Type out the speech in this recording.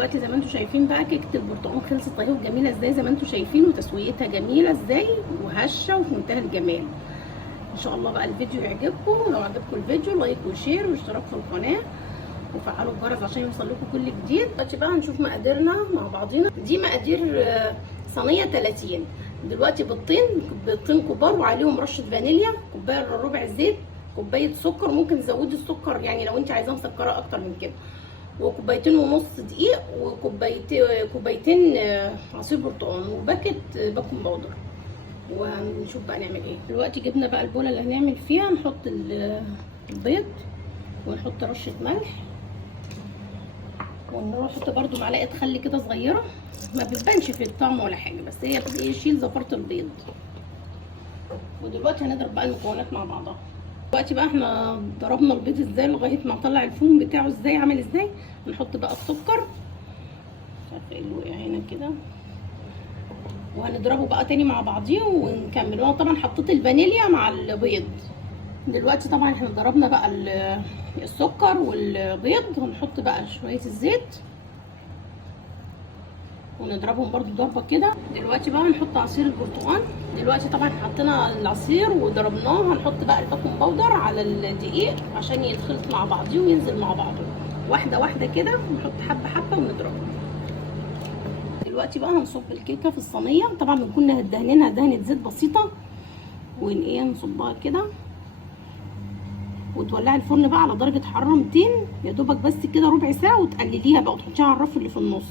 دلوقتي زي ما انتم شايفين بقى كيكه البرتقال خلصت اهي وجميله ازاي زي ما انتم شايفين، وتسويتها جميله ازاي وهشه وفي منتهى الجمال. ان شاء الله بقى الفيديو يعجبكم. لو عجبكم الفيديو لايك وشير واشتراك في القناه وفعلوا الجرس عشان يوصل لكم كل جديد. دلوقتي بقى هنشوف مقاديرنا مع بعضينا. دي مقادير صينيه 30. دلوقتي بيضتين كبار وعليهم رشه فانيليا، كوبايه الا ربع زيت، كوبايه سكر، ممكن تزودي السكر يعني لو انت عايزاه مسكره اكتر من كده، وكوبايتين ونص دقيق، وكوبايتين عصير برتقال، وباكت بيكنج باودر. وهنشوف بقى نعمل ايه. دلوقتي جبنا بقى البوله اللي هنعمل فيها، نحط البيض ونحط رشه ملح، ونحط برده معلقه خل كده صغيره، ما بتبانش في الطعم ولا حاجه، بس هي يشيل زفاره البيض. ودلوقتي هنضرب بقى المكونات مع بعضها. دلوقتي بقى احنا ضربنا البيض ازاي لغايه ما نطلع الفوم بتاعه ازاي عامل ازاي. هنحط بقى السكر، مش عارفه ايه اللي وقع هنا كده، وهنضربه بقى تاني مع بعضيه ونكمل. وانا طبعا حطيت الفانيليا مع البيض. دلوقتي طبعا احنا ضربنا بقى السكر والبيض، هنحط بقى شويه الزيت ونضربهم برده ضربه كده. دلوقتي بقى هنحط عصير البرتقال. دلوقتي طبعا حطينا العصير وضربناه، هنحط بقى البيكنج باودر على الدقيق عشان يتخلط مع بعضيه وينزل مع بعضه واحده واحده كده، ونحط حبه حبه ونضربه. دلوقتي بقى هنصب الكيكه في الصينيه. طبعا بنكون دهنينها دهنه زيت بسيطه، نصبها كده، وتولعي الفرن بقى على درجه حراره 200 يا دوبك بس كده ربع ساعه، وتقلليها بقى وتحطيها على الرف اللي في النص.